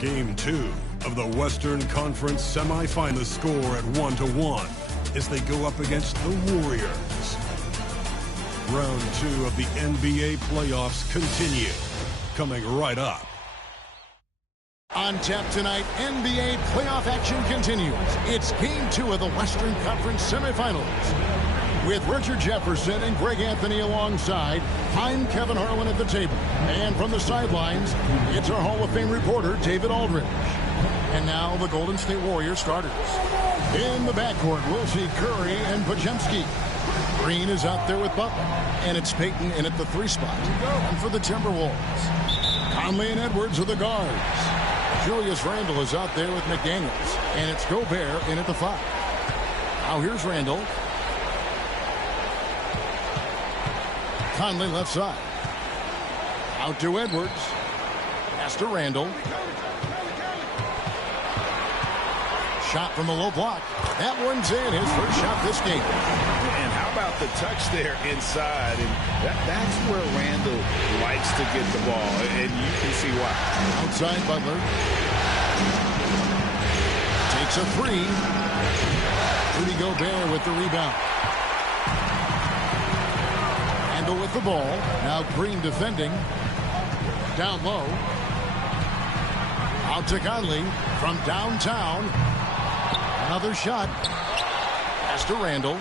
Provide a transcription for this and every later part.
Game 2 of the Western Conference semifinal. The score at 1-1 as they go up against the Warriors. Round 2 of the NBA playoffs continue. Coming right up. On tap tonight, NBA playoff action continues. It's Game 2 of the Western Conference semifinals. With Richard Jefferson and Greg Anthony alongside, I'm Kevin Harlan at the table. And from the sidelines, it's our Hall of Fame reporter, David Aldridge. And now the Golden State Warriors starters. In the backcourt, we'll see Curry and Podziemski. Green is out there with Butler. And it's Payton in at the 3 spot. And for the Timberwolves, Conley and Edwards are the guards. Julius Randle is out there with McDaniels. And it's Gobert in at the 5. Now here's Randle. Conley left side. Out to Edwards. Pass to Randle. Shot from the low block. That one's in. His first shot this game. And how about the touch there inside? And that's where Randle likes to get the ball. And you can see why. Outside Butler. Takes a 3. Rudy Gobert with the rebound. Randle with the ball. Now Green defending. Down low. Out to Conley from downtown. Another shot. Pass to Randle.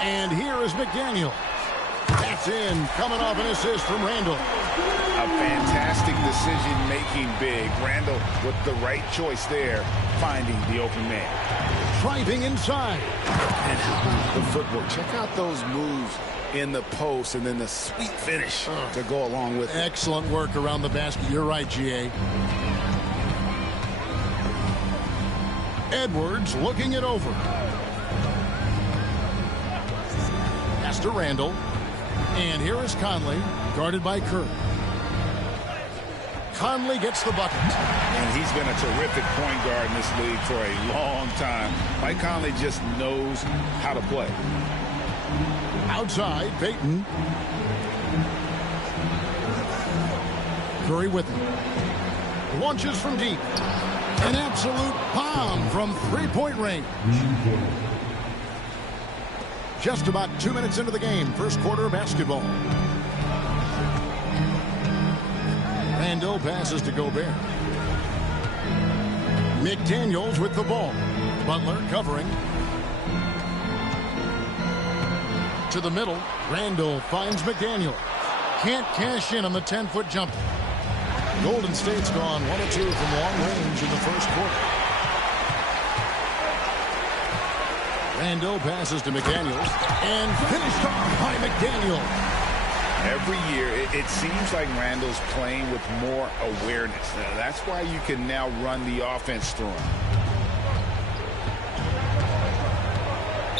And here is McDaniel. That's in. Coming off an assist from Randle. A fantastic decision-making big. Randle with the right choice there, finding the open man. Driving inside. And how about the footwork? Check out those moves in the post and then the sweet finish to go along with it. Excellent work around the basket. You're right, G.A. Edwards looking it over. Pass to Randle. And here is Conley, guarded by Curry. Conley gets the bucket. And he's been a terrific point guard in this league for a long time. Mike Conley just knows how to play. Outside, Payton. Curry with him. Launches from deep. An absolute bomb from three-point range. Just about 2 minutes into the game. First quarter of basketball. Randle passes to Gobert. McDaniels with the ball. Butler covering. To the middle. Randle finds McDaniel. Can't cash in on the 10-foot jumper. Golden State's gone 1 of 2 from long range in the first quarter. Randle passes to McDaniels and finished off by McDaniels. Every year, it seems like Randle's playing with more awareness. Now, that's why you can now run the offense through him.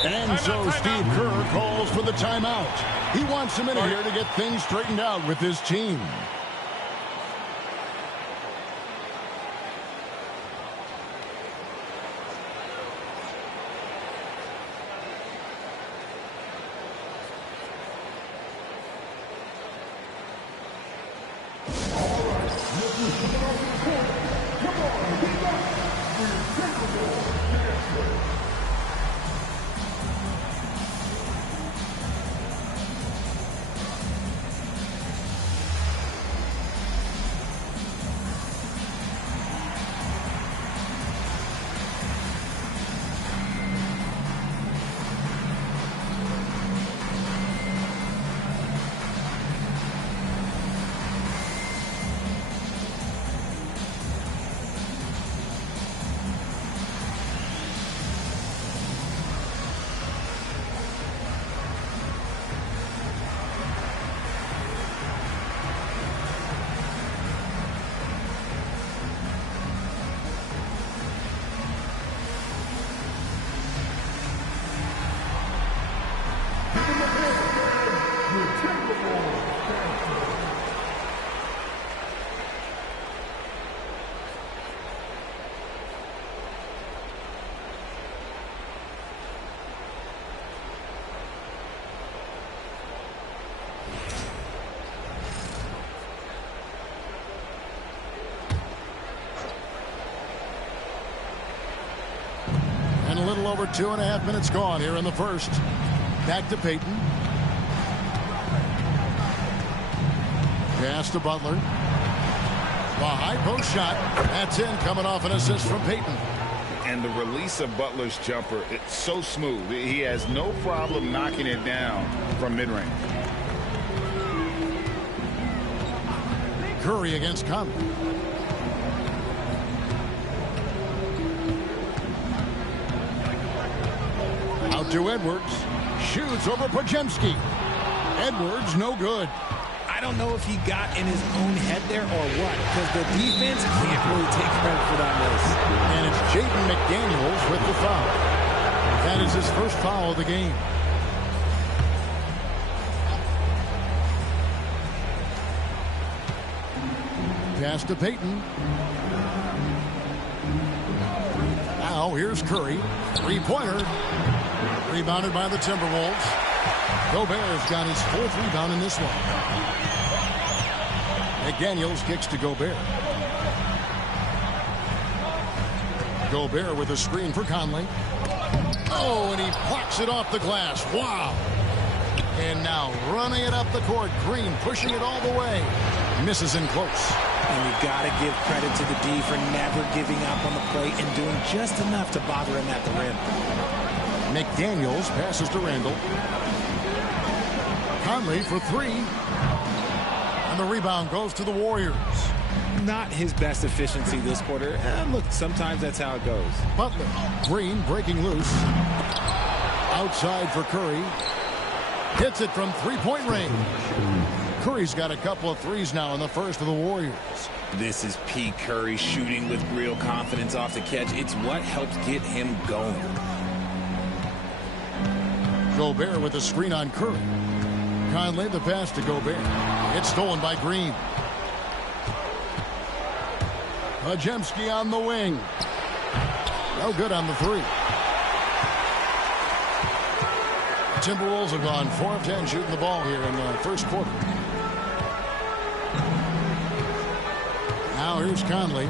And so Steve Kerr calls for the timeout. He wants a minute here to get things straightened out with his team. over 2.5 minutes gone here in the first. Back to Payton. Pass to Butler. The high post shot. That's in, coming off an assist from Payton. And the release of Butler's jumper, it's so smooth. He has no problem knocking it down from mid-range. Curry against Conley. Out to Edwards. Shoots over Podziemski. Edwards, no good. I don't know if he got in his own head there or what, because the defense can't really take credit for that miss. And it's Jaden McDaniels with the foul. That is his first foul of the game. Pass to Payton. Now here's Curry. Three-pointer. Rebounded by the Timberwolves. Gobert's got his 4th rebound in this one. McDaniels kicks to Gobert. Gobert with a screen for Conley. Oh, and he blocks it off the glass. Wow. And now running it up the court. Green pushing it all the way. Misses in close. And you got to give credit to the D for never giving up on the play and doing just enough to bother him at the rim. McDaniels passes to Randall. Conley for 3. And the rebound goes to the Warriors. Not his best efficiency this quarter. Look, sometimes that's how it goes. Butler. Green breaking loose. Outside for Curry. Hits it from 3-point range. Curry's got a couple of threes now in the first of the Warriors. This is P. Curry shooting with real confidence off the catch. It's what helps get him going. Gobert with a screen on Curry. Conley the pass to Gobert. It's stolen by Green. Podziemski on the wing. No good on the 3. Timberwolves have gone 4 of 10 shooting the ball here in the first quarter. Now here's Conley.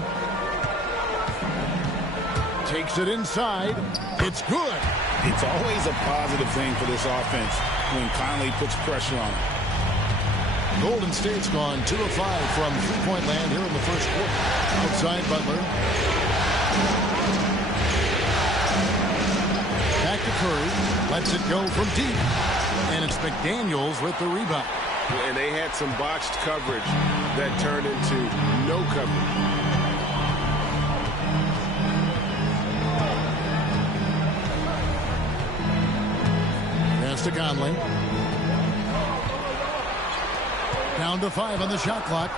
Takes it inside. It's good. It's always a positive thing for this offense when Conley puts pressure on it. Golden State's gone 2 of 5 from 3-point land here in the first quarter. Outside Butler. Back to Curry. Lets it go from deep. And it's McDaniels with the rebound. And they had some botched coverage that turned into no coverage. Pass to Conley. Down to 5 on the shot clock.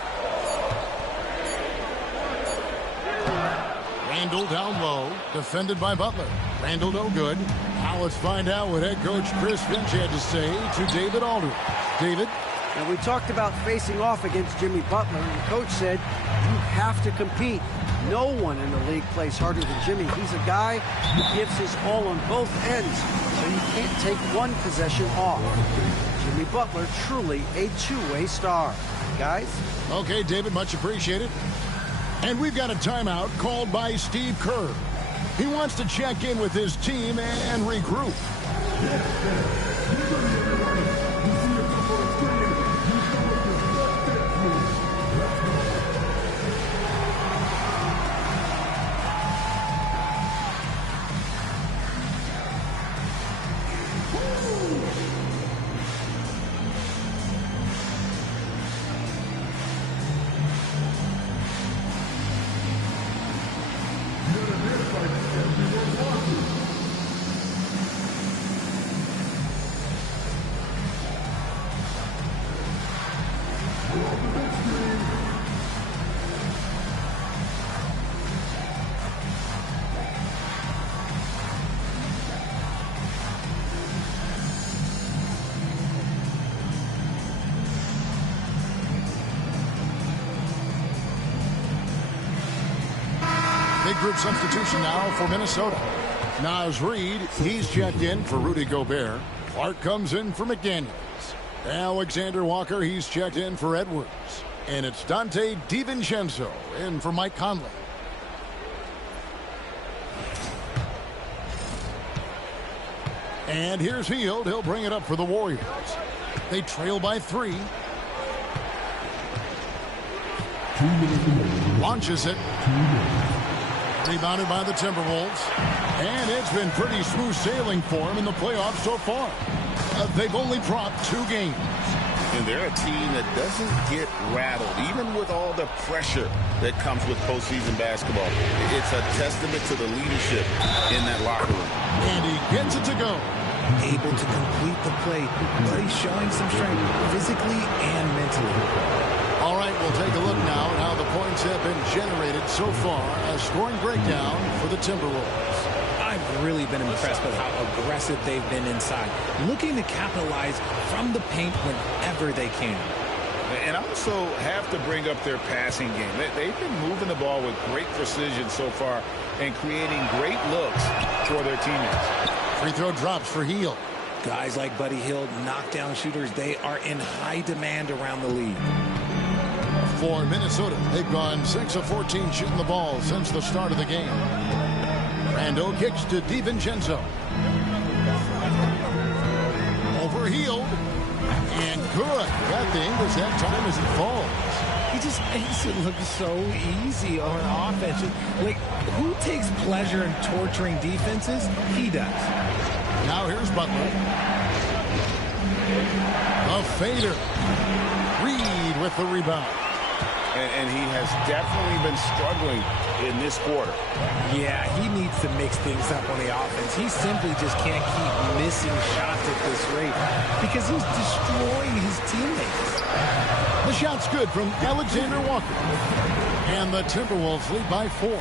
Randall down low. Defended by Butler. Randall no good. Now let's find out what head coach Chris Finch had to say to David Aldridge. David? Now, we talked about facing off against Jimmy Butler, and the coach said you have to compete. No one in the league plays harder than Jimmy. He's a guy who gives his all on both ends, so you can't take one possession off. Jimmy Butler, truly a two-way star. Guys? Okay, David, much appreciated. And we've got a timeout called by Steve Kerr. He wants to check in with his team and regroup. Big group substitution now for Minnesota. Naz Reid, he's checked in for Rudy Gobert. Clark comes in for McDaniels. Alexander Walker, he's checked in for Edwards. And it's Dante DiVincenzo in for Mike Conley. And here's Hield. He'll bring it up for the Warriors. They trail by 3. Launches it. Rebounded by the Timberwolves. And it's been pretty smooth sailing for him in the playoffs so far. They've only dropped 2 games. And they're a team that doesn't get rattled, even with all the pressure that comes with postseason basketball. It's a testament to the leadership in that locker room. And he gets it to go. Able to complete the play, but he's showing some strength physically and mentally. All right, we'll take a look now at how the points have been generated so far. A scoring breakdown for the Timberwolves. I've really been impressed with how aggressive they've been inside, looking to capitalize from the paint whenever they can. And also have to bring up their passing game. They've been moving the ball with great precision so far and creating great looks for their teammates. Free throw drops for Hield. Guys like Buddy Hield, knockdown shooters, they are in high demand around the league. For Minnesota, they've gone 6 of 14 shooting the ball since the start of the game. Randle kicks to DiVincenzo. Over Hield. And good. Got the English that time as it falls. He just makes it look so easy on offense. Like, who takes pleasure in torturing defenses? He does. Now here's Butler. A fader. Reed with the rebound. And he has definitely been struggling in this quarter. Yeah, he needs to mix things up on the offense. He simply just can't keep missing shots at this rate because he's destroying his teammates. The shot's good from Alexander Walker. And the Timberwolves lead by 4.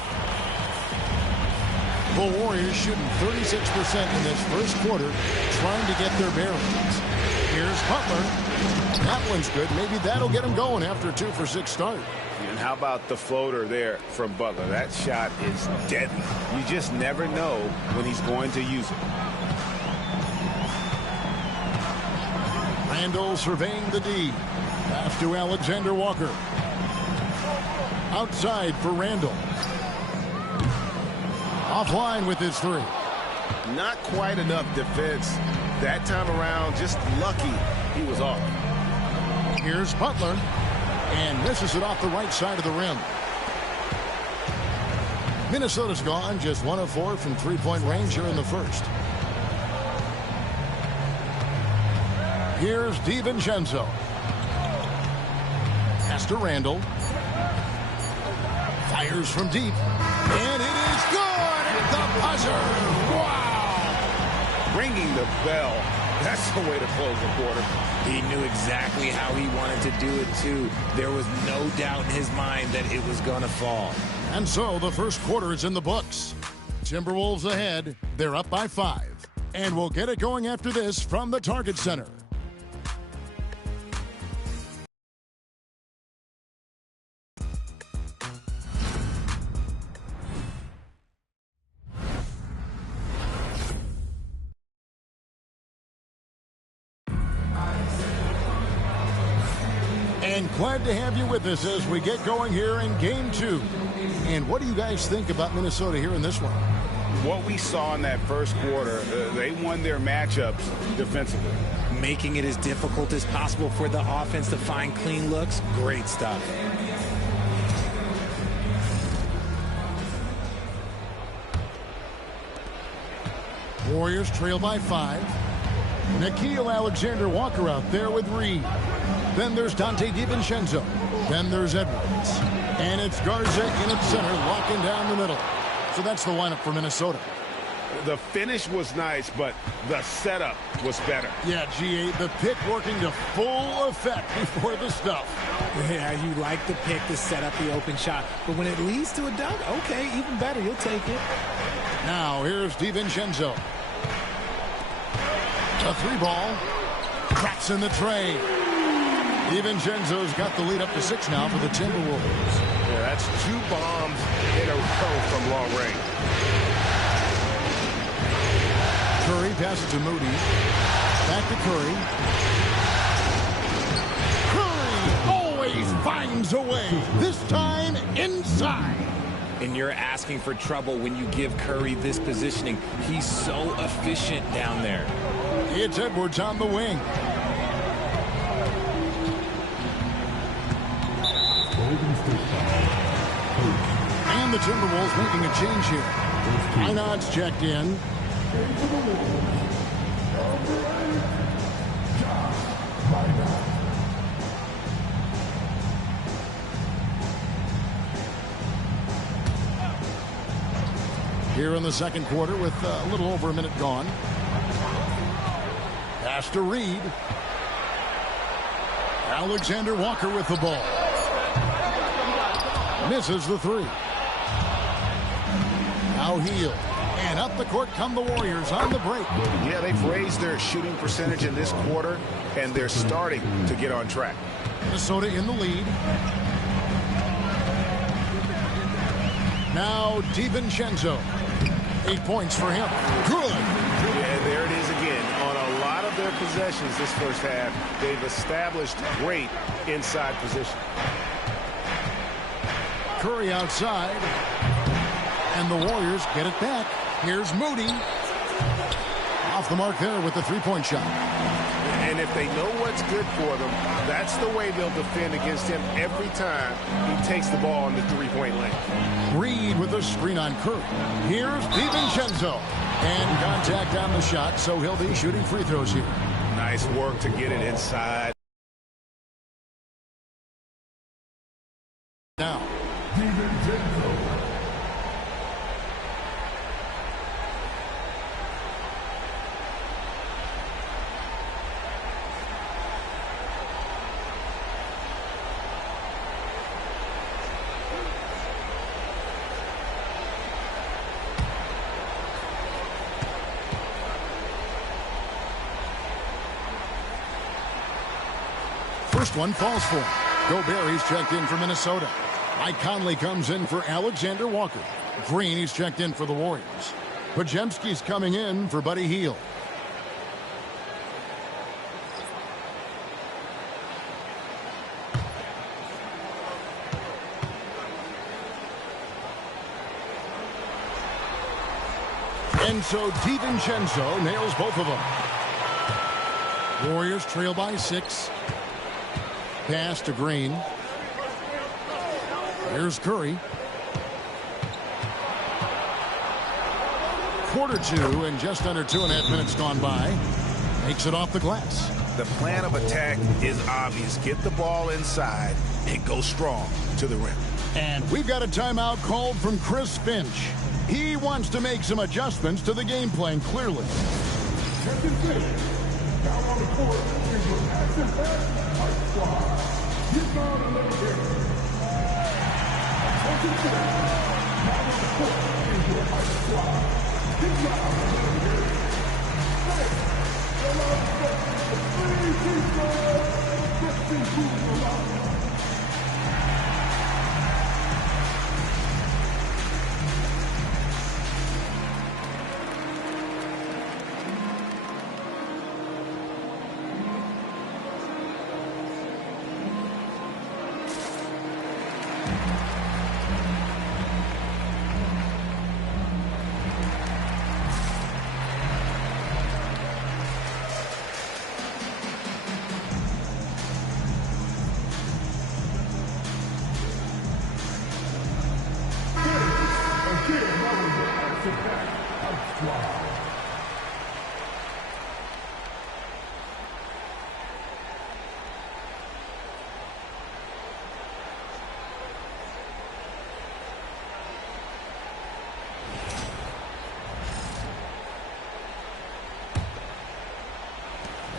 The Warriors shooting 36% in this first quarter, trying to get their bearings. Here's Butler. That one's good. Maybe that'll get him going after a 2 for 6 start. And how about the floater there from Butler? That shot is deadly. You just never know when he's going to use it. Randle surveying the D. Pass to Alexander Walker. Outside for Randle. Offline with his 3. Not quite enough defense. That time around, just lucky he was off. Here's Butler. And misses it off the right side of the rim. Minnesota's gone just 1 of 4 from 3-point range here in the first. Here's DiVincenzo. Pass to Randle. Fires from deep. And it is good at the buzzer. Wow. Ringing the bell. That's the way to close the quarter. He knew exactly how he wanted to do it, too. There was no doubt in his mind that it was going to fall. And so the first quarter is in the books. Timberwolves ahead. They're up by 5. And we'll get it going after this from the Target Center. And glad to have you with us as we get going here in Game 2. And what do you guys think about Minnesota here in this one? What we saw in that first quarter, they won their matchups defensively. Making it as difficult as possible for the offense to find clean looks. Great stuff. Warriors trail by 5. Nickeil Alexander-Walker out there with Reed. Then there's Dante DiVincenzo. Then there's Edwards. And it's Garza in at center, locking down the middle. So that's the lineup for Minnesota. The finish was nice, but the setup was better. Yeah, G8, the pick working to full effect before the stuff. Yeah, you like the pick to set up the open shot. But when it leads to a dunk, okay, even better. You'll take it. Now here's DiVincenzo. A 3-ball. Cracks in the tray. DiVincenzo's got the lead up to 6 now for the Timberwolves. Yeah, that's 2 bombs in a row from long range. Curry passes to Moody. Back to Curry. Curry always finds a way. This time inside. and you're asking for trouble when you give Curry this positioning. He's so efficient down there. It's Edwards on the wing. And the Timberwolves making a change here. Einod's checked in. Here in the second quarter with a little over a minute gone. Pass to Reed. Alexander Walker with the ball. Misses the three. Now Hield. And up the court come the Warriors on the break. Yeah, they've raised their shooting percentage in this quarter, and they're starting to get on track. Minnesota in the lead. Now DiVincenzo. 8 points for him. Good. Yeah, there it is again. On a lot of their possessions this first half, they've established great inside position. Curry outside. And the Warriors get it back. Here's Moody. Off the mark there with the three-point shot. And if they know what's good for them, that's the way they'll defend against him every time he takes the ball in the three-point lane. Reed with a screen on Curry. Here's DiVincenzo. And contact on the shot, so he'll be shooting free throws here. Nice work to get it inside. Now. First one falls for him. Gobert, he's checked in for Minnesota. Mike Conley comes in for Alexander Walker. Green, he's checked in for the Warriors. Podziemski's coming in for Buddy Hield. And so DiVincenzo nails both of them. Warriors trail by 6. Pass to Green. Here's Curry. Quarter 2 and just under 2.5 minutes gone by. Makes it off the glass. The plan of attack is obvious. Get the ball inside and go strong to the rim. And we've got a timeout called from Chris Finch. He wants to make some adjustments to the game plan, clearly. Now on the court is your action-packed squad. He's on a little bit. Now on the court is your squad. He's on a little bit.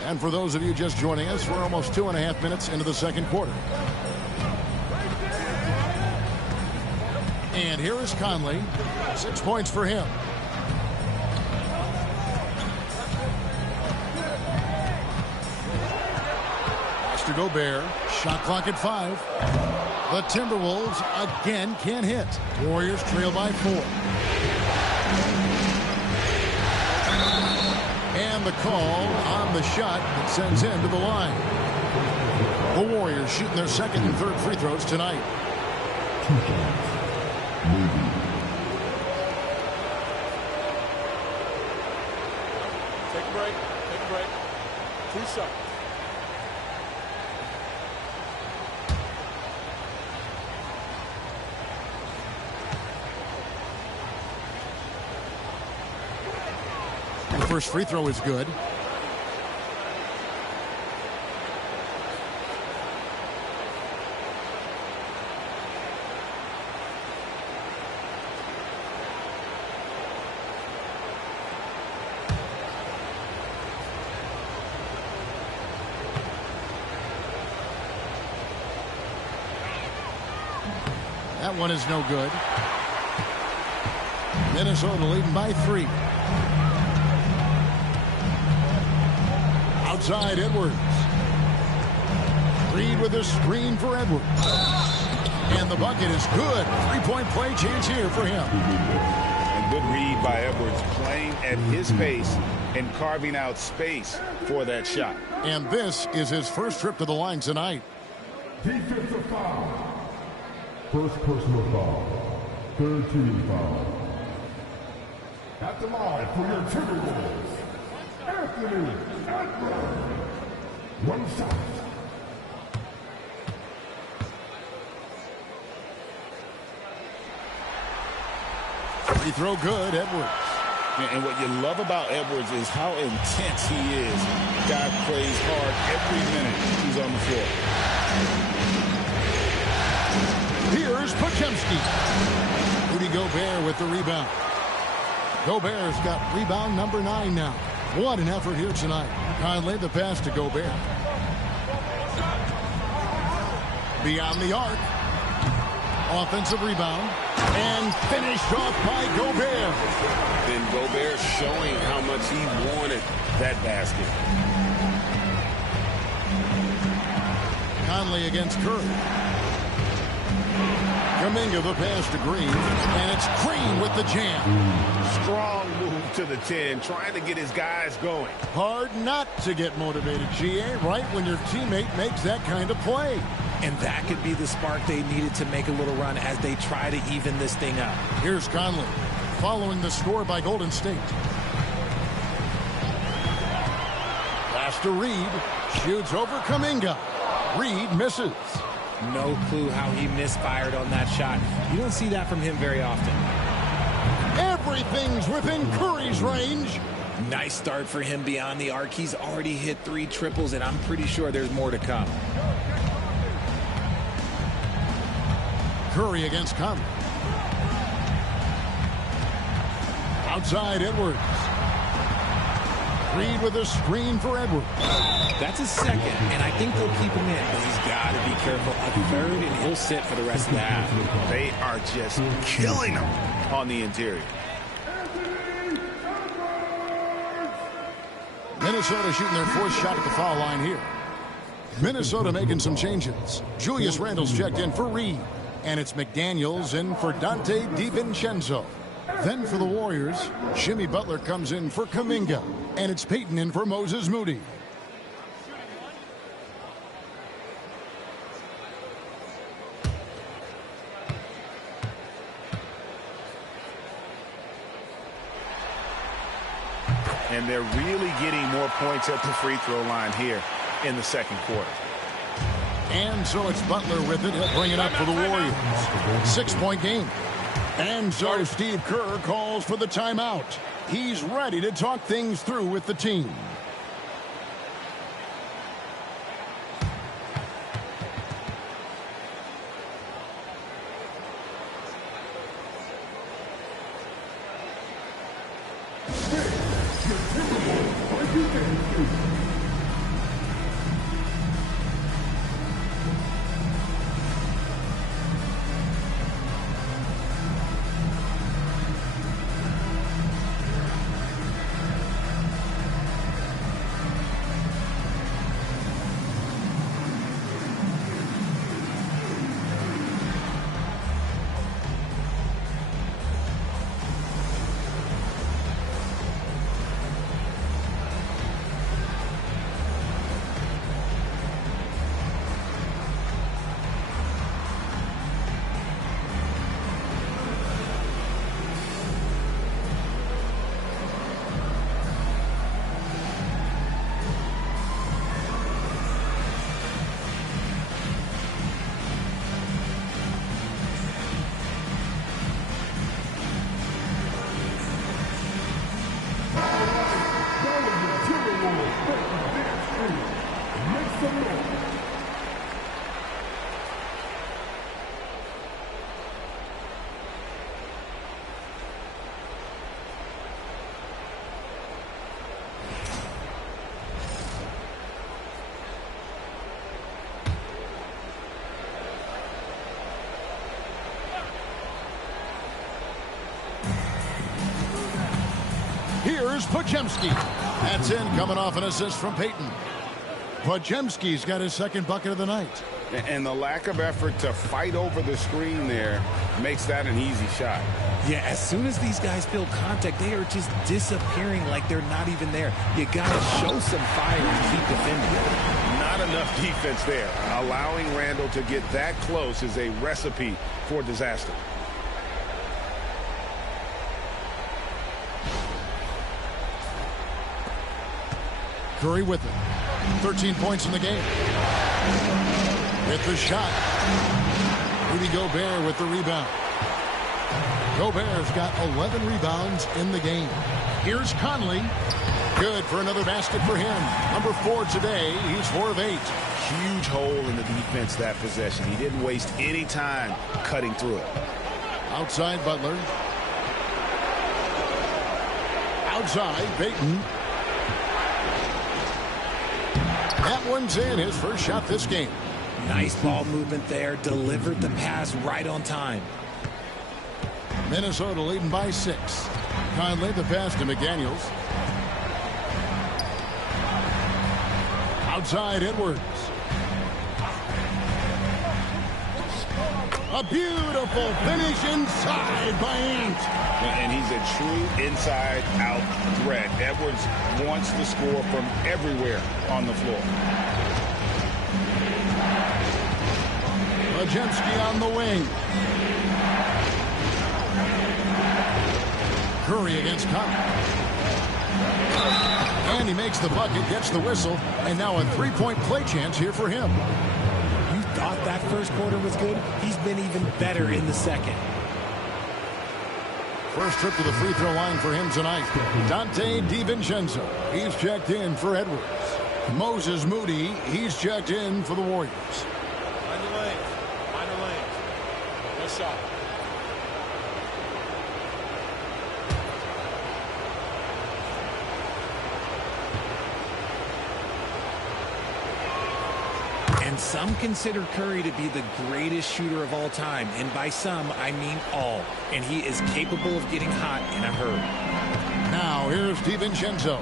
And for those of you just joining us, we're almost 2.5 minutes into the second quarter. And here is Conley. 6 points for him. Pass to Gobert. Shot clock at 5. The Timberwolves again can't hit. Warriors trail by 4. And the call on the shot that sends him to the line. The Warriors shooting their second and third free throws tonight. 2 shots. Maybe. Take a break. Take a break. 2 shots. The first free throw is good. That one is no good. Minnesota leading by 3. Outside Edwards. Reed with a screen for Edwards. And the bucket is good. 3-point play chance here for him. A good read by Edwards, playing at his pace and carving out space for that shot. And this is his first trip to the line tonight. Defensive foul. First personal foul. Third team foul. At the line for your Timberwolves, Anthony Edwards. 1 shot. Free throw good, Edwards. And what you love about Edwards is how intense he is. Guy plays hard every minute he's on the floor. Here's Podziemski. Rudy Gobert with the rebound. Gobert's got rebound number 9 now. What an effort here tonight. Conley the pass to Gobert. Beyond the arc. Offensive rebound. And finished off by Gobert. Then Gobert showing how much he wanted that basket. Conley against Curry. Kuminga the pass to Green. And it's Green with the jam. Strong move to the 10, trying to get his guys going. Hard not to get motivated, GA, right when your teammate makes that kind of play. And that could be the spark they needed to make a little run as they try to even this thing up. Here's Conley, following the score by Golden State. Pass to Reed. Shoots over Kuminga. Reed misses. No clue how he misfired on that shot. You don't see that from him very often. Everything's within Curry's range. Nice start for him beyond the arc. He's already hit 3 triples, and I'm pretty sure there's more to come. Curry against Conley. Outside Edwards. Reed with a screen for Edwards. That's a second, and I think they'll keep him in, but he's got to be careful. A third, and he'll sit for the rest of the half. They are just killing him on the interior. Minnesota shooting their 4th shot at the foul line here. Minnesota making some changes. Julius Randle's checked in for Reed. And it's McDaniels in for Dante DiVincenzo. Then for the Warriors, Jimmy Butler comes in for Kuminga. And it's Peyton in for Moses Moody. And they're really getting more points at the free throw line here in the second quarter. And so it's Butler with it. He'll bring it up for the Warriors. 6-point game. And so Steve Kerr calls for the timeout. He's ready to talk things through with the team. Make some noise. Here's Podziemski. That's in, coming off an assist from Payton. Podziemski's got his second bucket of the night. And the lack of effort to fight over the screen there makes that an easy shot. Yeah, as soon as these guys feel contact, they are just disappearing like they're not even there. You got to show some fire and keep defending. Not enough defense there. Allowing Randall to get that close is a recipe for disaster. Curry with it. 13 points in the game. With the shot. Rudy Gobert with the rebound. Gobert's got 11 rebounds in the game. Here's Conley. Good for another basket for him. Number 4 today. He's 4 of 8. Huge hole in the defense that possession. He didn't waste any time cutting through it. Outside Butler. Outside Payton. That one's in, his first shot this game. Nice ball movement there. Delivered the pass right on time. Minnesota leading by 6. Conley the pass to McDaniels. Outside Edwards. A beautiful finish inside by Ant. And he's a true inside-out threat. Edwards wants to score from everywhere on the floor. Podziemski on the wing. Curry against Conley. And he makes the bucket, gets the whistle, and now a three-point play chance here for him. You thought that first quarter was good? He's been even better in the second. First trip to the free throw line for him tonight. Dante DiVincenzo. He's checked in for Edwards. Moses Moody. He's checked in for the Warriors. Find the lanes. Find the lanes. No shot. And some consider Curry to be the greatest shooter of all time. And by some, I mean all. And he is capable of getting hot in a hurry. Now here's DiVincenzo.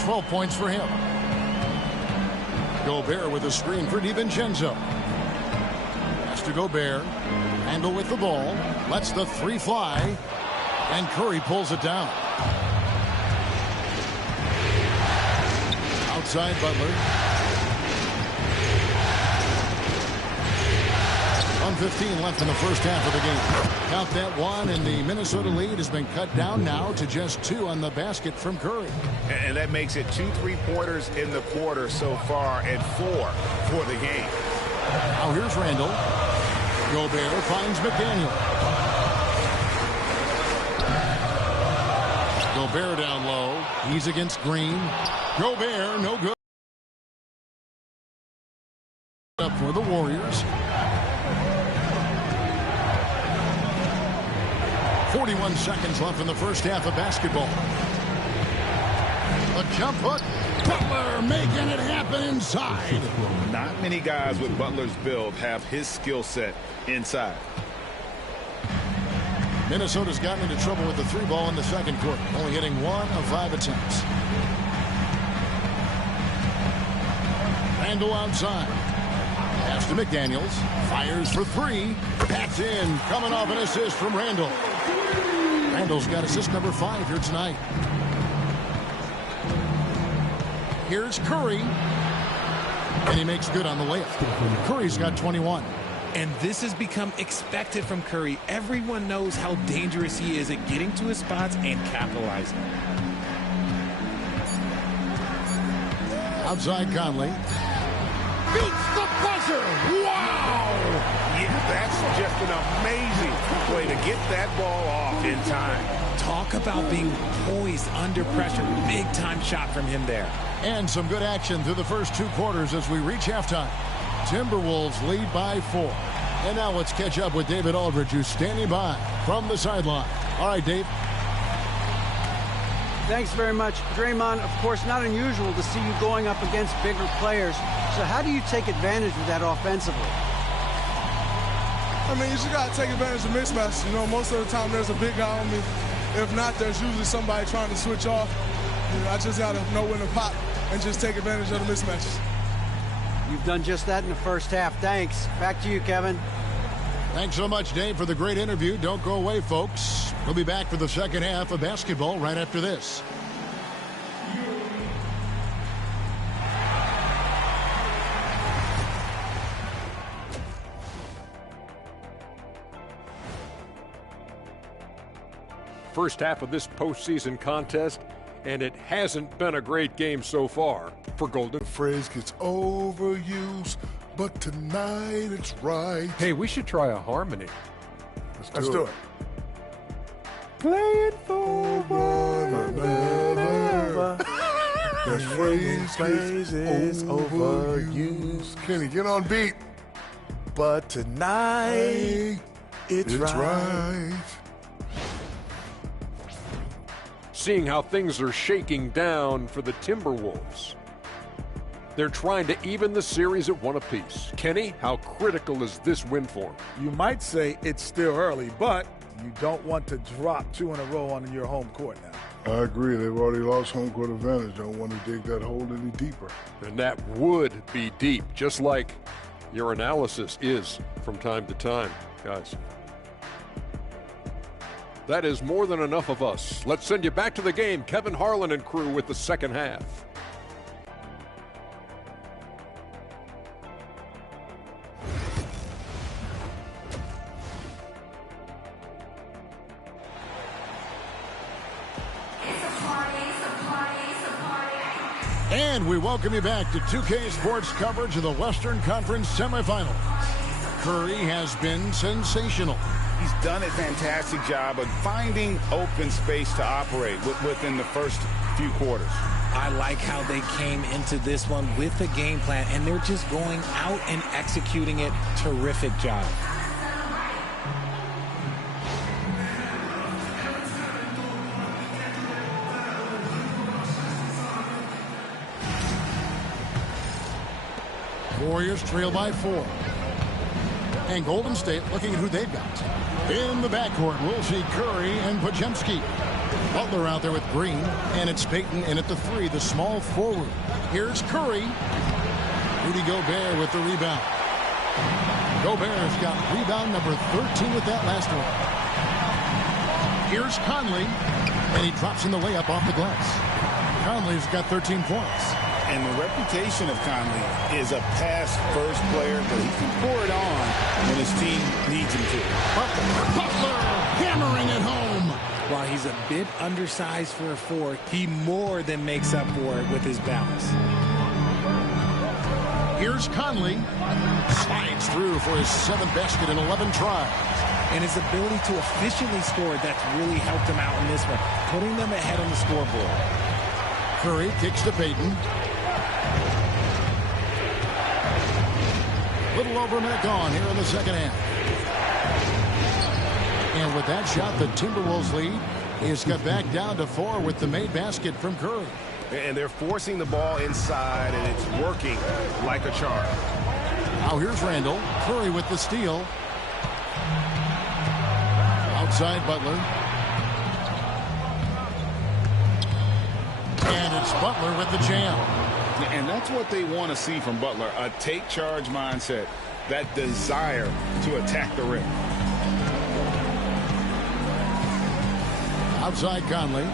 12 points for him. Gobert with a screen for DiVincenzo. Pass to Gobert. Randall with the ball. Lets the three fly. And Curry pulls it down. Outside Butler. 1:15 left in the first half of the game. Count that one, and the Minnesota lead has been cut down now to just 2 on the basket from Curry. And that makes it 2 3-pointers in the quarter so far and 4 for the game. Now here's Randall. Gobert finds McDaniel. Gobert down low. He's against Green. Gobert, no good. Up for the Warriors. 41 seconds left in the first half of basketball. A jump hook. Butler making it happen inside. Not many guys with Butler's build have his skill set inside. Minnesota's gotten into trouble with the 3-ball in the second quarter, only hitting 1 of 5 attempts. Randall outside. Pass to McDaniels. Fires for 3. That's in. Coming off an assist from Randall. Randall's got assist number 5 here tonight. Here's Curry. And he makes good on the layup. Curry's got 21. And this has become expected from Curry. Everyone knows how dangerous he is at getting to his spots and capitalizing. Outside Conley. Beats the buzzer. Wow! Yeah, that's just an amazing way to get that ball off in time. Talk about being poised under pressure. Big time shot from him there. And some good action through the first 2 quarters as we reach halftime. Timberwolves lead by 4. And now let's catch up with David Aldridge, who's standing by from the sideline. All right, Dave. Thanks very much. Draymond, of course, not unusual to see you going up against bigger players. So how do you take advantage of that offensively? I mean, you just got to take advantage of mismatches. You know, most of the time there's a big guy on me. If not, there's usually somebody trying to switch off. You know, I just got to know when to pop and just take advantage of the mismatches. You've done just that in the first half. Thanks. Back to you, Kevin. Thanks so much, Dave, for the great interview. Don't go away, folks. We'll be back for the second half of basketball right after this. First half of this postseason contest, and it hasn't been a great game so far for Golden. The phrase gets overused, but tonight it's right. Hey, we should try a harmony. Let's do it. Playing for one another. That phrase is overused. Kenny, get on beat. But tonight it's right. Seeing how things are shaking down for the Timberwolves. They're trying to even the series at 1 apiece. Kenny, how critical is this win for them? You might say it's still early, but you don't want to drop 2 in a row on your home court now. I agree. They've already lost home court advantage. Don't want to dig that hole any deeper. And that would be deep, just like your analysis is from time to time, guys. That is more than enough of us. Let's send you back to the game. Kevin Harlan and crew with the second half. And we welcome you back to 2K Sports coverage of the Western Conference semifinals. Curry has been sensational. He's done a fantastic job of finding open space to operate within the first few quarters. I like how they came into this one with a game plan, and they're just going out and executing it. Terrific job. Warriors trail by 4. And Golden State looking at who they've got. In the backcourt, we'll see Curry and Podziemski. Butler out there with Green, and it's Payton in at the 3, the small forward. Here's Curry. Rudy Gobert with the rebound. Gobert's got rebound number 13 with that last one. Here's Conley, and he drops in the layup off the glass. Conley's got 13 points. And the reputation of Conley is a pass-first player, but he can pour it on when his team needs him to. Butler hammering it home. While he's a bit undersized for a 4, he more than makes up for it with his bounce. Here's Conley. Slides through for his 7th basket in 11 tries. And his ability to efficiently score, that's really helped him out in this one, putting them ahead on the scoreboard. Curry kicks to Payton. Little over a minute gone here in the second half. And with that shot, the Timberwolves lead is cut back down to 4 with the made basket from Curry. And they're forcing the ball inside, and it's working like a charm. Now here's Randall. Curry with the steal. Outside Butler. And it's Butler with the jam. And that's what they want to see from Butler, a take-charge mindset, that desire to attack the rim. Outside Conley.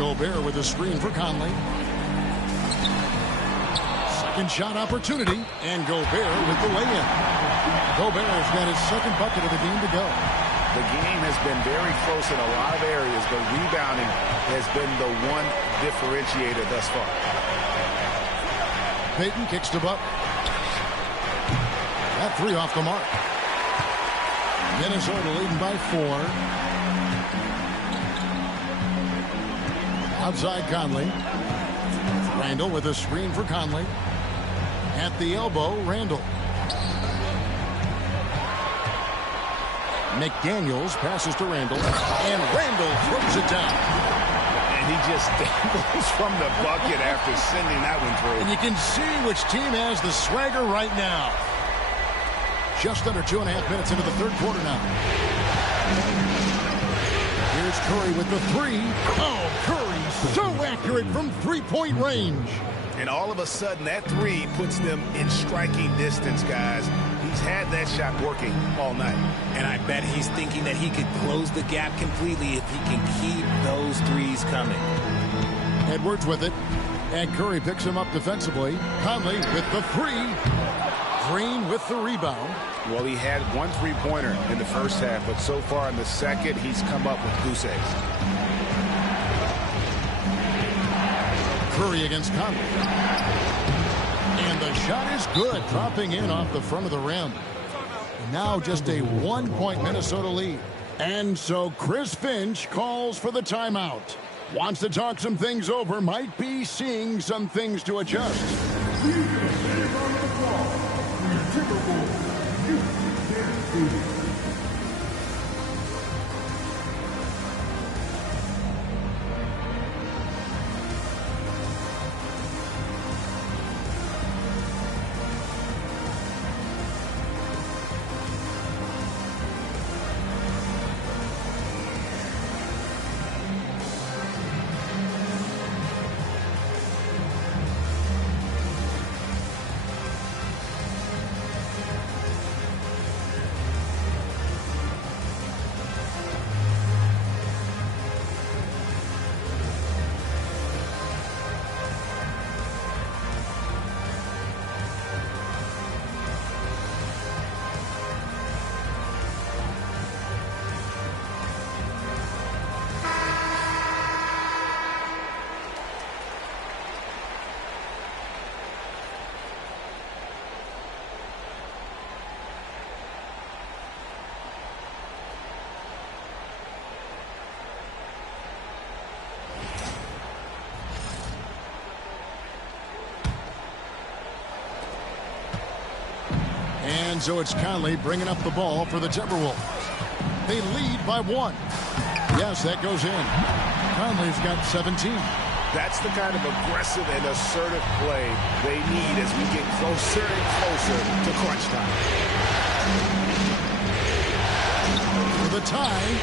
Gobert with a screen for Conley. Second shot opportunity, and Gobert with the lay-in. Gobert's got his second bucket of the game to go. The game has been very close in a lot of areas, but rebounding has been the one differentiator thus far. Payton kicks to Butler. That 3 off the mark. Minnesota leading by 4. Outside Conley. Randall with a screen for Conley. At the elbow, Randall. McDaniels passes to Randall. And Randall throws it down. And he just dangled from the bucket after sending that one through. And you can see which team has the swagger right now. Just under 2.5 minutes into the third quarter now. Here's Curry with the three. Oh, Curry so accurate from three-point range. And all of a sudden, that three puts them in striking distance, guys. He's had that shot working all night. And I bet he's thinking that he could close the gap completely if he can keep those threes coming. Edwards with it. And Curry picks him up defensively. Conley with the three. Green with the rebound. Well, he had one three-pointer in the first half, but so far in the second, he's come up with goose eggs. Curry against Conley. And the shot is good, dropping in off the front of the rim. Now just a 1-point Minnesota lead. And so Chris Finch calls for the timeout. Wants to talk some things over, might be seeing some things to adjust. And so it's Conley bringing up the ball for the Timberwolves. They lead by 1. Yes, that goes in. Conley's got 17. That's the kind of aggressive and assertive play they need as we get closer and closer to crunch time. For the tie.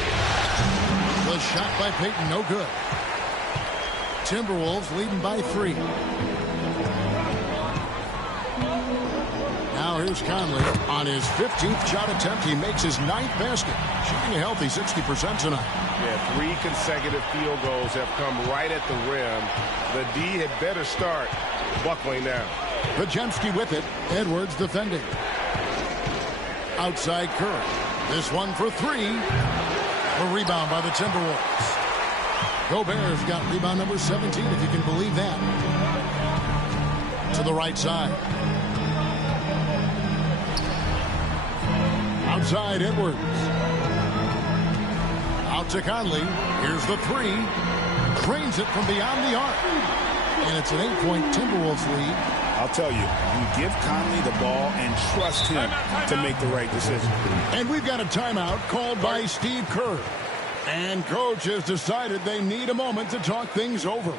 The shot by Payton, no good. Timberwolves leading by 3. Now here's Conley. On his 15th shot attempt, he makes his 9th basket. Shooting a healthy 60% tonight. Yeah, 3 consecutive field goals have come right at the rim. The D had better start buckling down. Pajemski with it. Edwards defending. Outside Curry. This one for 3. A rebound by the Timberwolves. Gobert's got rebound number 17, if you can believe that. To the right side. Outside Edwards. Out to Conley. Here's the 3. Drains it from beyond the arc. And it's an 8-point Timberwolves lead. I'll tell you, you give Conley the ball and trust him to make the right decision. And we've got a timeout called by Steve Kerr. And coach has decided they need a moment to talk things over.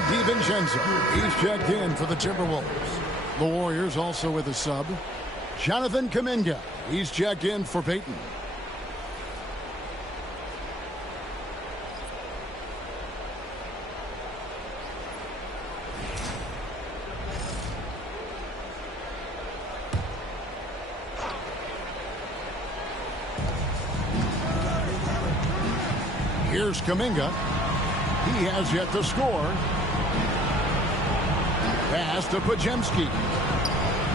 DiVincenzo. He's checked in for the Timberwolves. The Warriors also with a sub. Jonathan Kuminga. He's checked in for Peyton. Here's Kuminga. He has yet to score. Pass to Podziemski.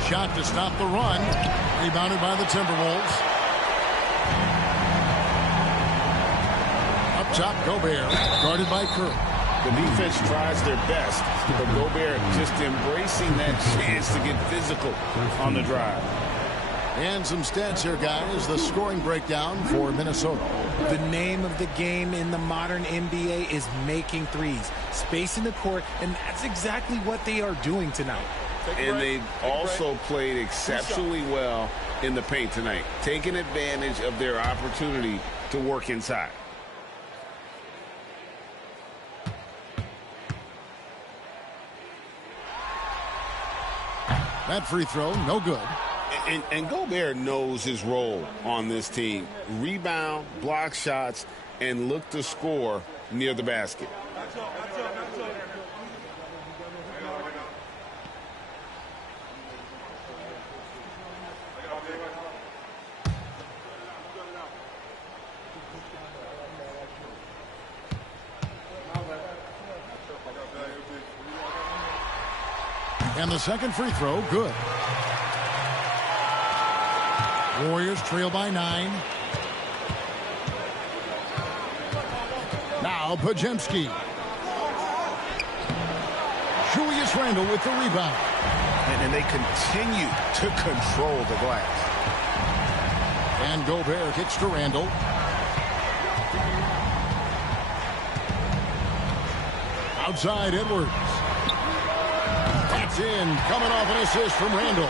Shot to stop the run. Rebounded by the Timberwolves. Up top, Gobert. Guarded by Curry. The defense tries their best, but Gobert just embracing that chance to get physical on the drive. And some stats here, guys. The scoring breakdown for Minnesota. The name of the game in the modern NBA is making threes. Spacing the court, and that's exactly what they are doing tonight. And they've also played exceptionally well in the paint tonight, taking advantage of their opportunity to work inside. That free throw, no good. And Gobert knows his role on this team. Rebound, block shots, and look to score near the basket. And the second free throw, good. Warriors trail by 9. Now Podziemski. Julius Randle with the rebound. And they continue to control the glass. And Gobert kicks to Randle. Outside Edwards. That's in. Coming off an assist from Randle.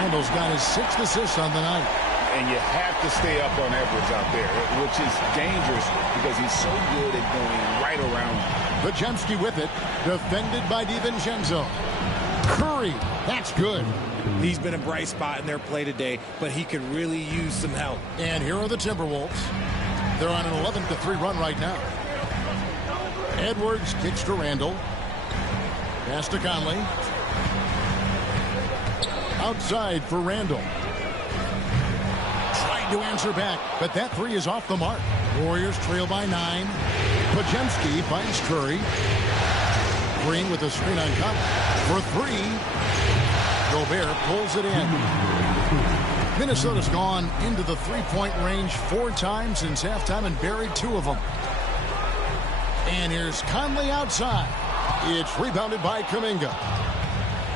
Randle's got his 6th assist on the night. And you have to stay up on Edwards out there, which is dangerous because he's so good at going right around you. Podziemski with it. Defended by DiVincenzo. Curry. That's good. He's been a bright spot in their play today, but he could really use some help. And here are the Timberwolves. They're on an 11-3 run right now. Edwards kicks to Randle. Pass to Conley. Outside for Randle. Trying to answer back, but that three is off the mark. Warriors trail by 9. Podziemski finds Curry. Green with a screen on top for 3. Gobert pulls it in. Minnesota's gone into the three-point range 4 times since halftime and buried 2 of them. And here's Conley outside. It's rebounded by Kuminga.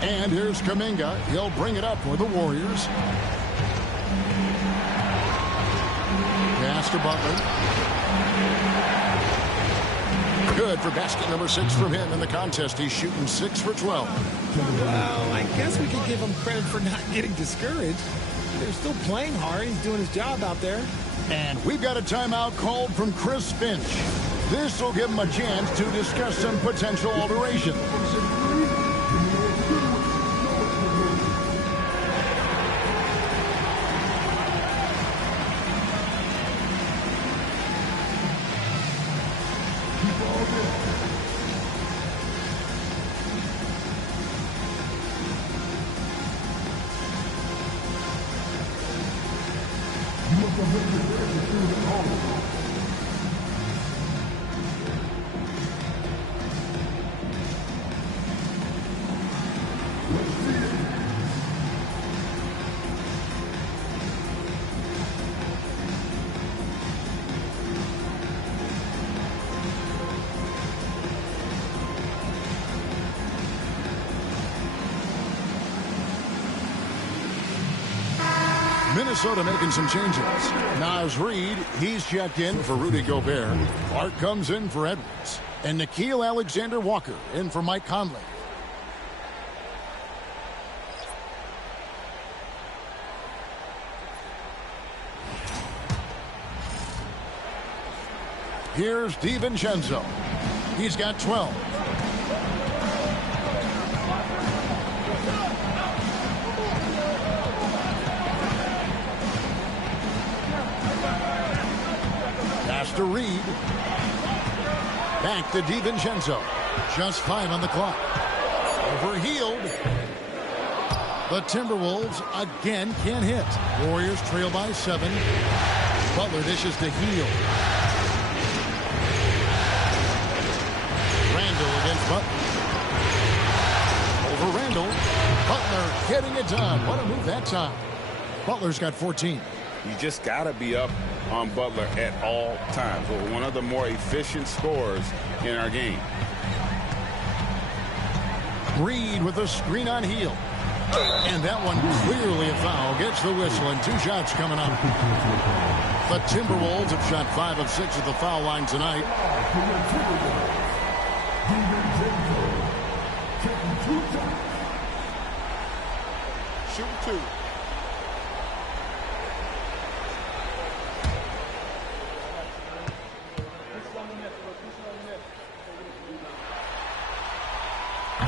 And here's Kuminga. He'll bring it up for the Warriors. Pass to Butler. Good for basket number 6 from him in the contest. He's shooting 6 for 12. Well, I guess we could give him credit for not getting discouraged. They're still playing hard. He's doing his job out there. And we've got a timeout called from Chris Finch. This will give him a chance to discuss some potential alterations. Minnesota making some changes. Naz Reid, he's checked in for Rudy Gobert. Clark comes in for Edwards. And Nickeil Alexander-Walker in for Mike Conley. Here's DiVincenzo. He's got 12. Pass to Reed. Back to DiVincenzo. Just 5 on the clock. Overhealed. The Timberwolves again can't hit. Warriors trail by 7. Butler dishes to Hield. Randall against Butler. Over Randall. Butler getting it done. What a move that time. Butler's got 14. You just got to be up on Butler at all times. We're one of the more efficient scorers in our game. Reed with a screen on Hield. And that one clearly a foul. Gets the whistle and 2 shots coming up. The Timberwolves have shot 5 of 6 at the foul line tonight. Shoot 2.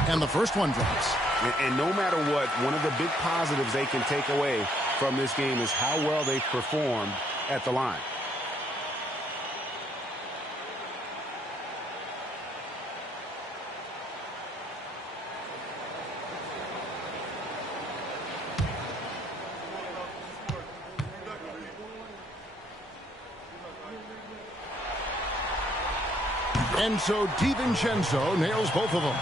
And the first one drops. And no matter what, one of the big positives they can take away from this game is how well they performed at the line. And so DiVincenzo nails both of them.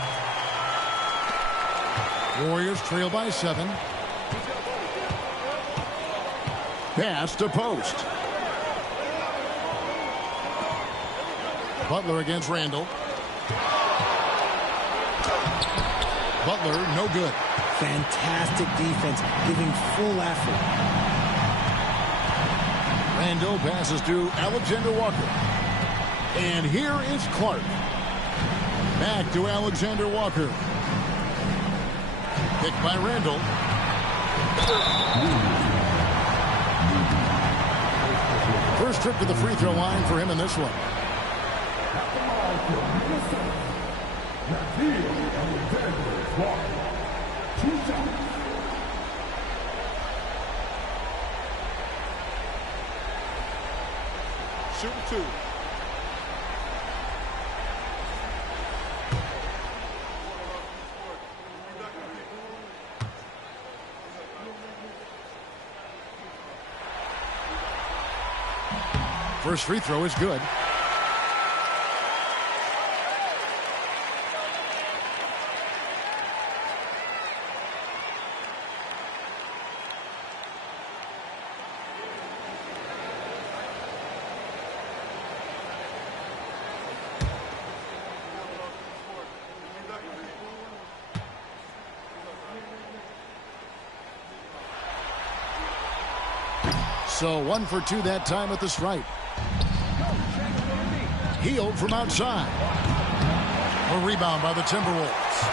Warriors trail by 7. Pass to post. Butler against Randall. Butler, no good. Fantastic defense, giving full effort. Randall passes to Alexander Walker. And here is Clark. Back to Alexander Walker. Picked by Randall. First trip to the free throw line for him in this one. Shoot 2. First free throw is good. So 1 for 2 that time at the stripe. Hield from outside. A rebound by the Timberwolves.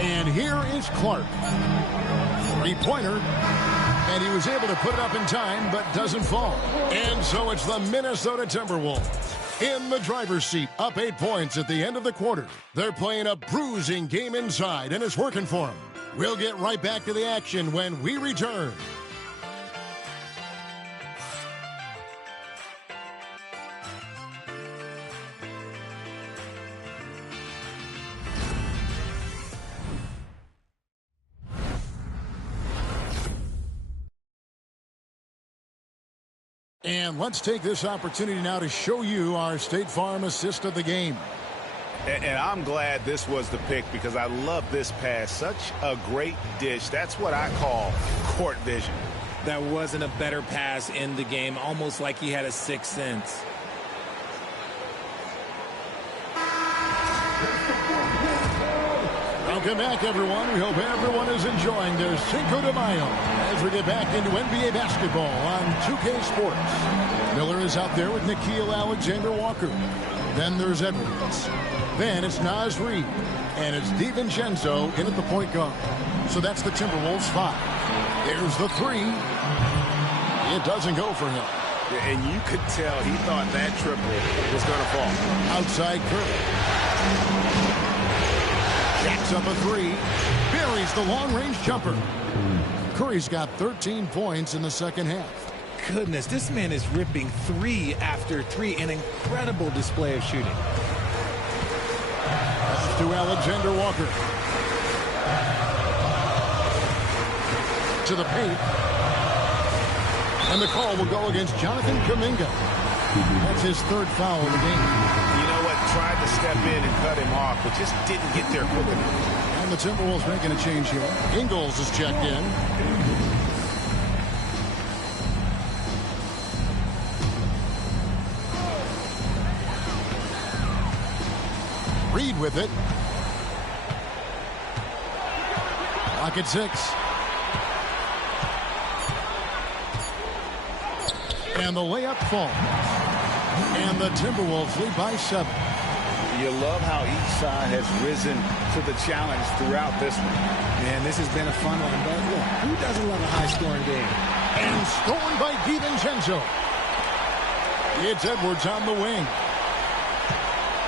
And here is Clark. 3-pointer. And he was able to put it up in time, but doesn't fall. And so it's the Minnesota Timberwolves in the driver's seat, up 8 points at the end of the quarter. They're playing a bruising game inside, and it's working for them. We'll get right back to the action when we return. And let's take this opportunity now to show you our State Farm assist of the game. And I'm glad this was the pick because I love this pass. Such a great dish. That's what I call court vision. There wasn't a better pass in the game, almost like he had a sixth sense. Welcome back, everyone. We hope everyone is enjoying their Cinco de Mayo as we get back into NBA basketball on 2K Sports. Miller is out there with Nickeil Alexander-Walker. Then there's Edwards. Then it's Naz Reid. And it's DiVincenzo in at the point guard. So that's the Timberwolves 5. There's the 3. It doesn't go for him. And you could tell he thought that triple was going to fall. Outside Curry. Jacks up a three. Buries the long-range jumper. Curry's got 13 points in the second half. Goodness, this man is ripping three after three. An incredible display of shooting. Pass to Alexander Walker. To the paint. And the call will go against Jonathan Kuminga. That's his third foul of the game. You know what? Tried to step in and cut him off, but just didn't get there quick enough. And the Timberwolves making a change here. Ingles is checked in. Reed with it. Lock at 6. And the layup falls. And the Timberwolves lead by 7. You love how each side has risen to the challenge throughout this one. Man, this has been a fun one, but look, who doesn't love a high-scoring game? And stolen by DiVincenzo. It's Edwards on the wing.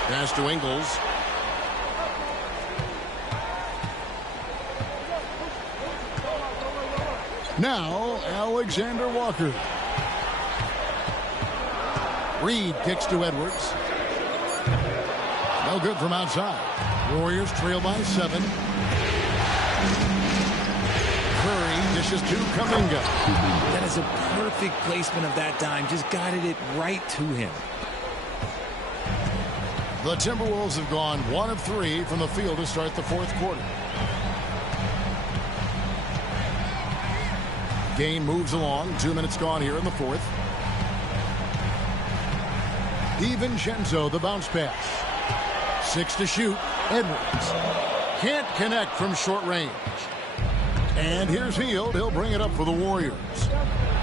Pass to Ingles. Now, Alexander Walker. Reed kicks to Edwards. No good from outside. Warriors trail by 7. Curry dishes to Kuminga. That is a perfect placement of that dime. Just guided it right to him. The Timberwolves have gone 1 of 3 from the field to start the fourth quarter. Game moves along. 2 minutes gone here in the fourth. DiVincenzo, the bounce pass. 6 to shoot. Edwards can't connect from short range. And here's Hield. He'll bring it up for the Warriors.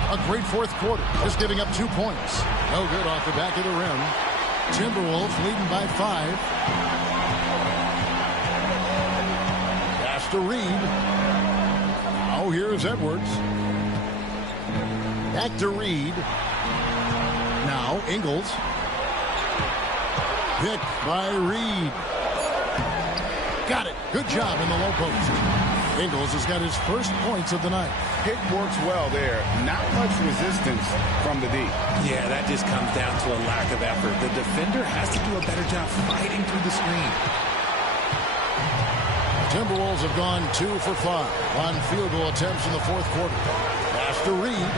A great fourth quarter. Just giving up 2 points. No good off the back of the rim. Timberwolves leading by 5. Pass to Reed. Now here's Edwards. Back to Reed. Now Ingles. Picked by Reed. Got it. Good job in the low post. Ingles has got his first points of the night. Pick works well there. Not much resistance from the D. Yeah, that just comes down to a lack of effort. The defender has to do a better job fighting through the screen. Timberwolves have gone 2 for 5 on field goal attempts in the fourth quarter. Pass to Reed.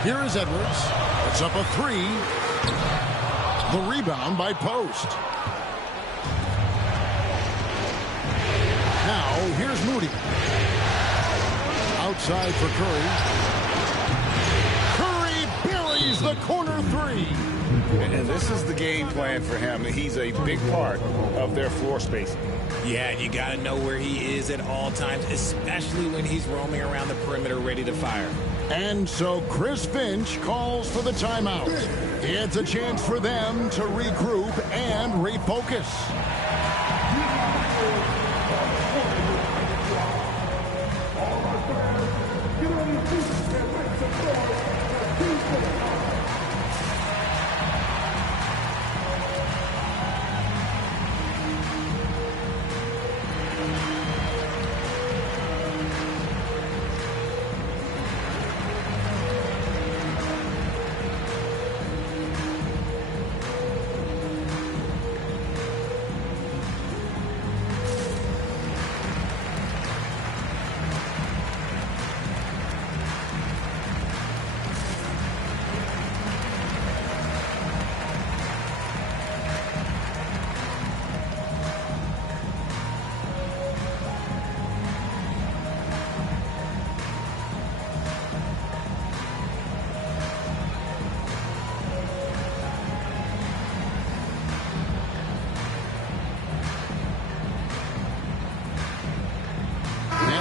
Here is Edwards. It's up a 3. The rebound by Post. Now, here's Moody. Outside for Curry. Curry buries the corner 3. And this is the game plan for him. He's a big part of their floor spacing. Yeah, you got to know where he is at all times, especially when he's roaming around the perimeter ready to fire. And so Chris Finch calls for the timeout. It's a chance for them to regroup and refocus.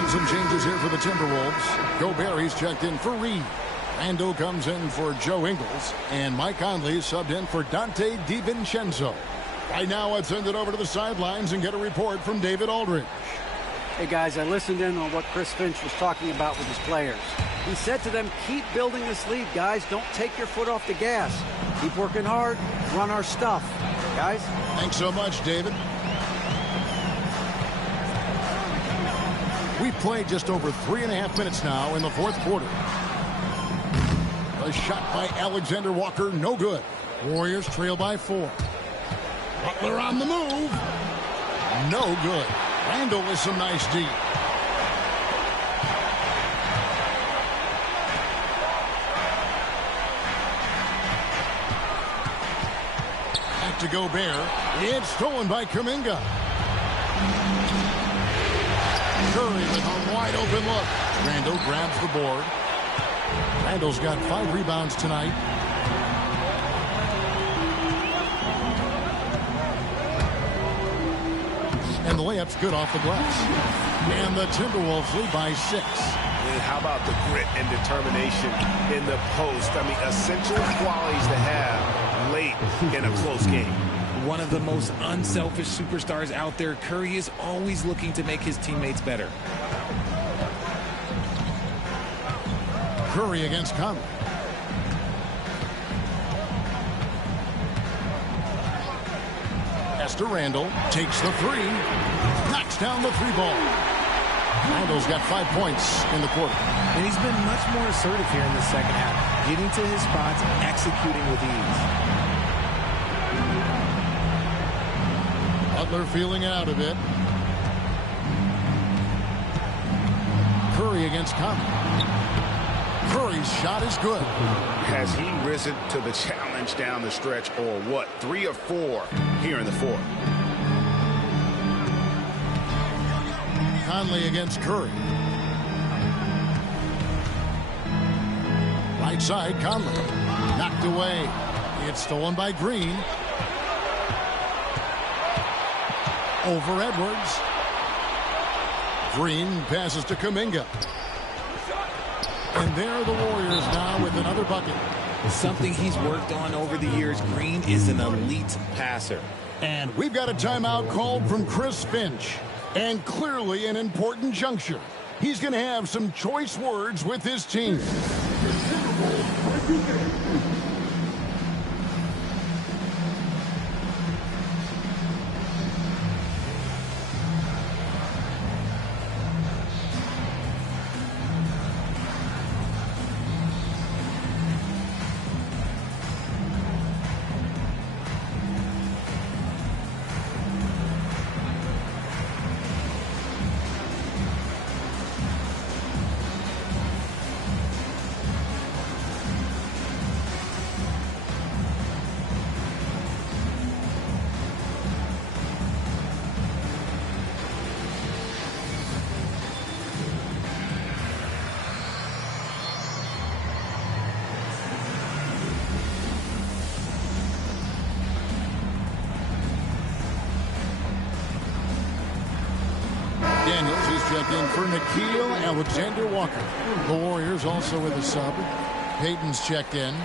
Some changes here for the Timberwolves. Gobert's checked in for Reed. Randall comes in for Joe Ingles. And Mike Conley subbed in for Dante DiVincenzo. Right now, let's send it over to the sidelines and get a report from David Aldridge. Hey, guys, I listened in on what Chris Finch was talking about with his players. He said to them, keep building this lead, guys. Don't take your foot off the gas. Keep working hard. Run our stuff. Guys? Thanks so much, David. We've played just over 3.5 minutes now in the fourth quarter. A shot by Alexander Walker, no good. Warriors trail by 4. Butler on the move. No good. Randall with some nice D. Back to Gobert. It's stolen by Kuminga. Curry with a wide open look. Randall grabs the board. Randall's got 5 rebounds tonight. And the layup's good off the glass. And the Timberwolves lead by 6. And how about the grit and determination in the post? I mean, essential qualities to have late in a close game. One of the most unselfish superstars out there, Curry is always looking to make his teammates better. Curry against Conley. Esther Randall takes the 3. Knocks down the 3-ball. Randall's got 5 points in the quarter. And he's been much more assertive here in the second half, getting to his spots, executing with ease. Butler feeling it out a bit. Curry against Conley. Curry's shot is good. Has he risen to the challenge down the stretch, or what? 3 or 4 here in the fourth. Conley against Curry. Right side, Conley. Knocked away. It's stolen by Green. Over Edwards. Green passes to Kuminga. And there are the Warriors now with another bucket. Something he's worked on over the years. Green is an elite passer. And we've got a timeout called from Chris Finch. And clearly an important juncture. He's going to have some choice words with his team. Daniels is checked in for Nickeil Alexander-Walker. The Warriors also with a sub. Payton's checked in.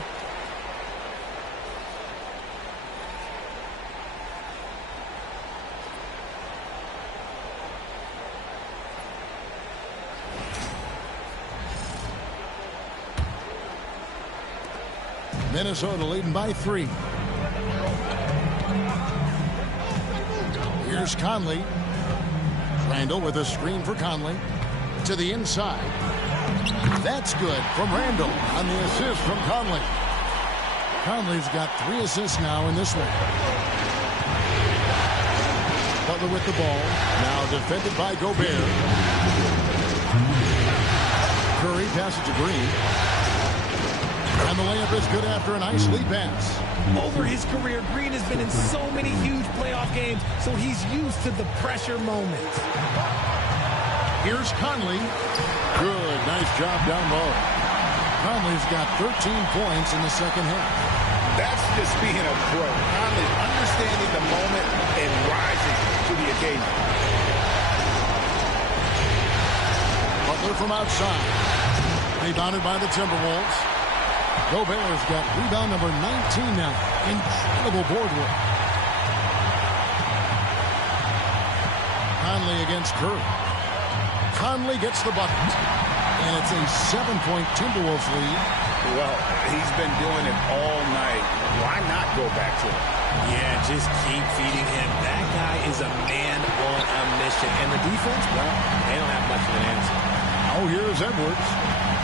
Minnesota leading by 3. Here's Conley. Randall with a screen for Conley. To the inside. That's good from Randall on the assist from Conley. Conley's got 3 assists now in this one. Butler with the ball. Now defended by Gobert. Curry passes to Green. And the layup is good after a nice lead pass. Over his career, Green has been in so many huge playoff games, so he's used to the pressure moments. Here's Conley. Good, nice job down low. Conley's got 13 points in the second half. That's just being a pro. Conley understanding the moment and rising to the occasion. Butler from outside. Rebounded by the Timberwolves. Gobert's got rebound number 19 now. Incredible board work. Conley against Curry. Conley gets the bucket. And it's a 7-point Timberwolves lead. Well, he's been doing it all night. Why not go back to him? Yeah, just keep feeding him. That guy is a man on a mission. And the defense, well, they don't have much of an answer. Oh, here's Edwards.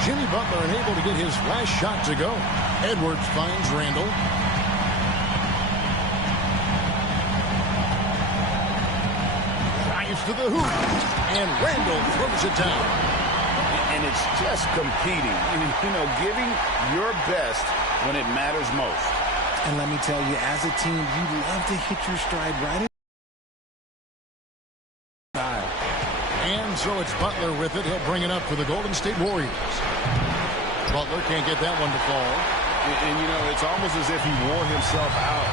Jimmy Butler unable to get his last shot to go. Edwards finds Randall. Drives to the hoop. And Randall throws it down. And it's just competing. You know, giving your best when it matters most. And let me tell you, as a team, you love to hit your stride right in. And so it's Butler with it. He'll bring it up for the Golden State Warriors. Butler can't get that one to fall. And you know, it's almost as if he wore himself out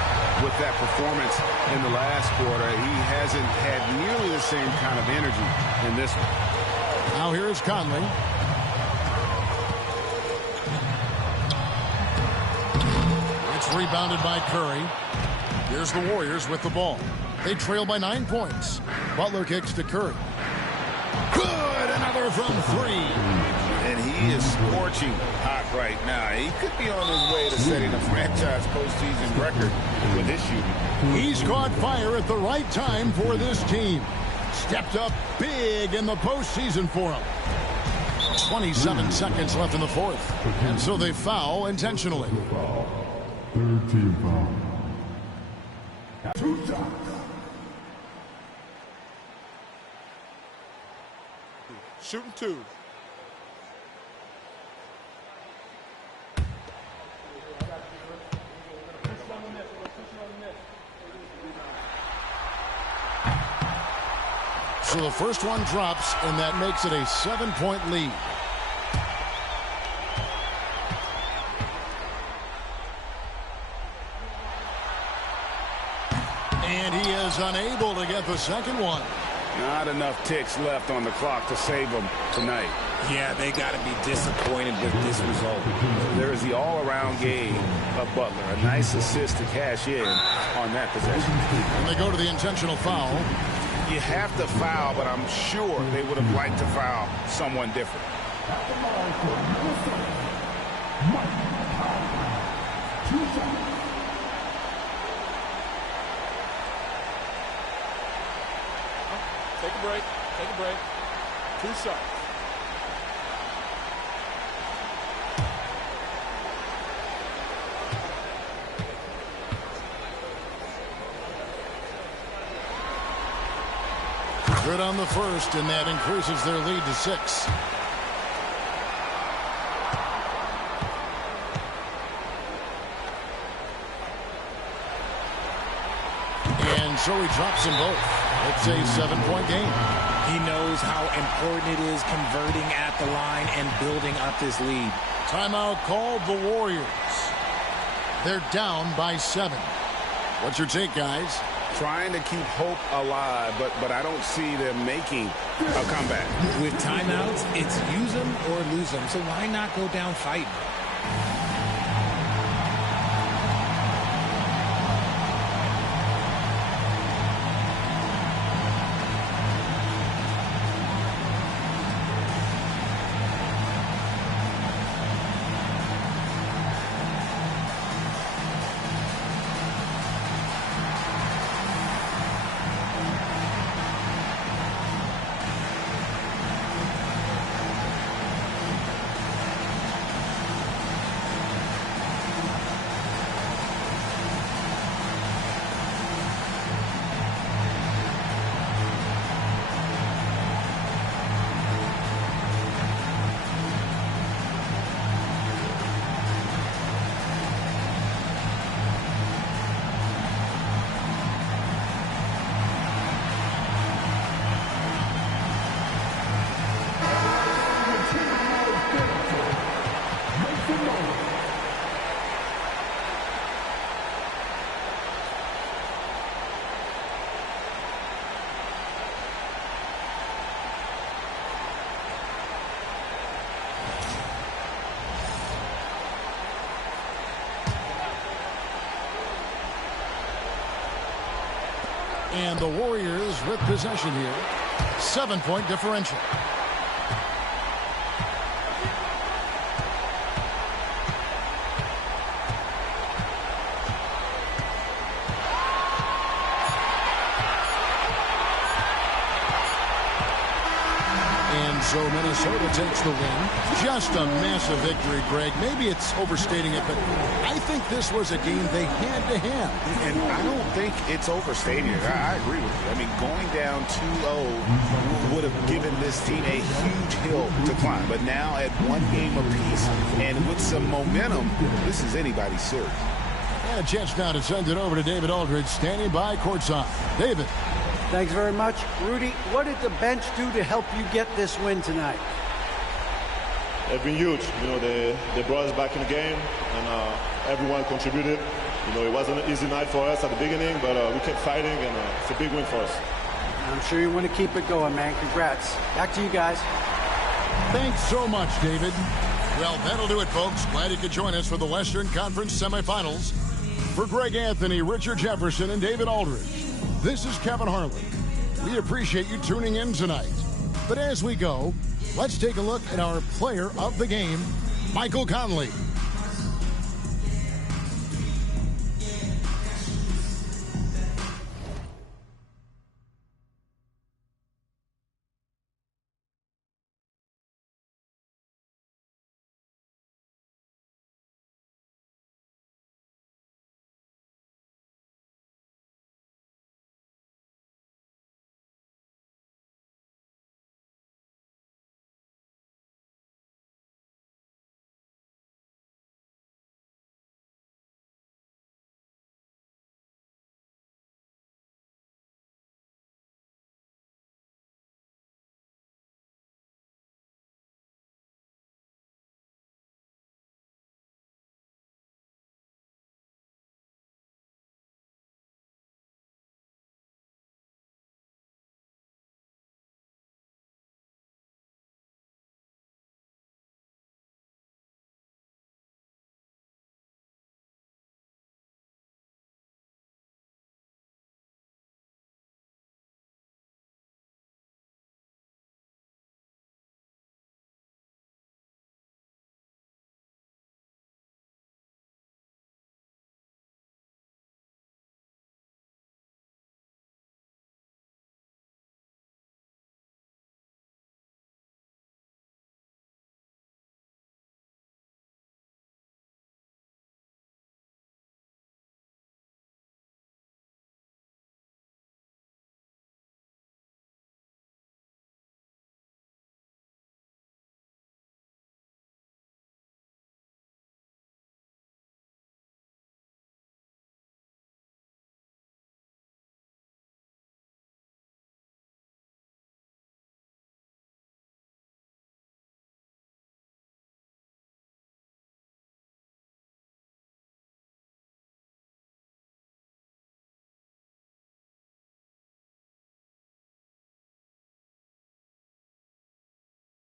with that performance in the last quarter. He hasn't had nearly the same kind of energy in this one. Now here's Conley. It's rebounded by Curry. Here's the Warriors with the ball. They trail by 9 points. Butler kicks to Curry. Good! Another from 3. And he is scorching hot right now. He could be on his way to setting a franchise postseason record with his shooting. He's caught fire at the right time for this team. Stepped up big in the postseason for him. 27 seconds left in the fourth. And so they foul intentionally. Third team foul. 2 shots. Shooting 2. So the first one drops, and that makes it a 7-point lead. And he is unable to get the second one. Not enough ticks left on the clock to save them tonight. Yeah, they got to be disappointed with this result. There is the all-around game of Butler. A nice assist to cash in on that possession. And they go to the intentional foul. You have to foul, but I'm sure they would have liked to foul someone different. Take a break. Take a break. 2 shots. Good on the first, and that increases their lead to 6. And so he drops them both. It's a 7-point game. He knows how important it is converting at the line and building up this lead. Timeout called the Warriors. They're down by 7. What's your take, guys? Trying to keep hope alive, but I don't see them making a comeback. With timeouts, it's use them or lose them. So why not go down fighting? And the Warriors with possession here. 7-point differential. So Minnesota takes the win. Just a massive victory, Greg. Maybe it's overstating it, but I think this was a game they had to have. And I don't think it's overstating it. I agree with you. I mean, going down 2-0 would have given this team a huge hill to climb. But now at one game apiece and with some momentum, this is anybody's series. And a chance now to send it over to David Aldridge, standing by courtside. David. Thanks very much. Rudy, what did the bench do to help you get this win tonight? They've been huge. You know, they brought us back in the game, and everyone contributed. You know, it wasn't an easy night for us at the beginning, but we kept fighting, and it's a big win for us. I'm sure you want to keep it going, man. Congrats. Back to you guys. Thanks so much, David. Well, that'll do it, folks. Glad you could join us for the Western Conference semifinals. For Greg Anthony, Richard Jefferson, and David Aldridge, this is Kevin Harlan. We appreciate you tuning in tonight. But as we go, let's take a look at our player of the game, Michael Conley.